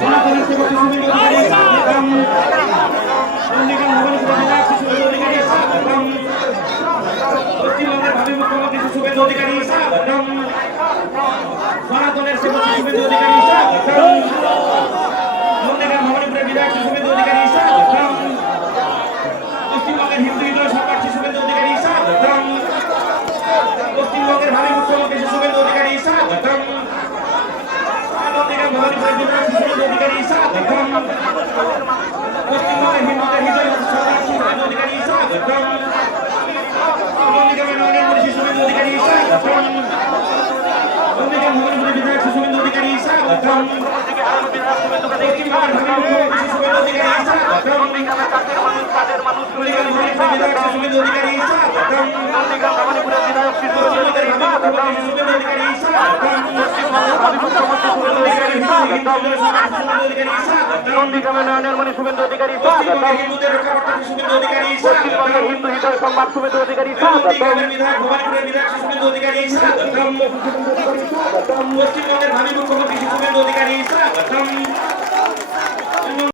সনাতনের সেবক শুভেন্দু অধিকারী স্বাগতম। চন্ডিগড় ভবনপুর বিধায়ক শুভেন্দু অধিকারী স্বাগতম। পশ্চিমবঙ্গের ভাবী মুখ্যমন্ত্রী শুভেন্দু অধিকারী স্বাগতম। সনাতনের সেবক শুভেন্দু অধিকারী স্বাগতম। চন্ডিগড় ভবনপুরের বিধায়ক শুভেন্দু অধিকারী স্বাগতম। পশ্চিমবঙ্গের হিন্দু বিদ্রোহ সরকার শুভেন্দু অধিকারী স্বাগতম। পশ্চিমবঙ্গের ভাবী মুখ্যমন্ত্রী শুভেন্দু অধিকারী স্বাগতম। চন্ডিগড় ভবনপুরের বিধায়ক শুভেন্দু অধিকারী স্বাগতম। পশ্চিমবঙ্গের হিন্দুদের হৃদয় সরকার শুভেন্দু অধিকারী স্বাগতম। চন্ডিগড়ের নগরের মন্ত্রী শুভেন্দু অধিকারী স্বাগতম। চন্ডিগড় ভবনপুরের বিধায়ক শুভেন্দু অধিকারী স্বাগতম। পশ্চিমবঙ্গের ভাবী মুখ্যমন্ত্রী শুভেন্দু অধিকারী স্বাগতম। চন্ডিগড় ভবনপুরের বিধায়ক শুভেন্দু অধিকারী স্বাগতম। চন্ডিগড় বিধায়ক শুভেন্দু অধিকারী স্বাগতম। চন্ডিগড়ের নয়নের শুভেন্দু অধিকারী স্বাগতম। হিন্দুদের রক্ষাকর্তা শুভেন্দু অধিকারী পশ্চিমবঙ্গের হিন্দু হৃদয় সম্রাট শুভেন্দু অধিকারী স্বাগতম। বিধায়ক ভবানীপুরের বিধায়ক শুভেন্দু অধিকারী স্বাগতম। পশ্চিমবঙ্গের ভাবী মুখ্যমন্ত্রী শুভেন্দু অধিকারী স্বাগতম।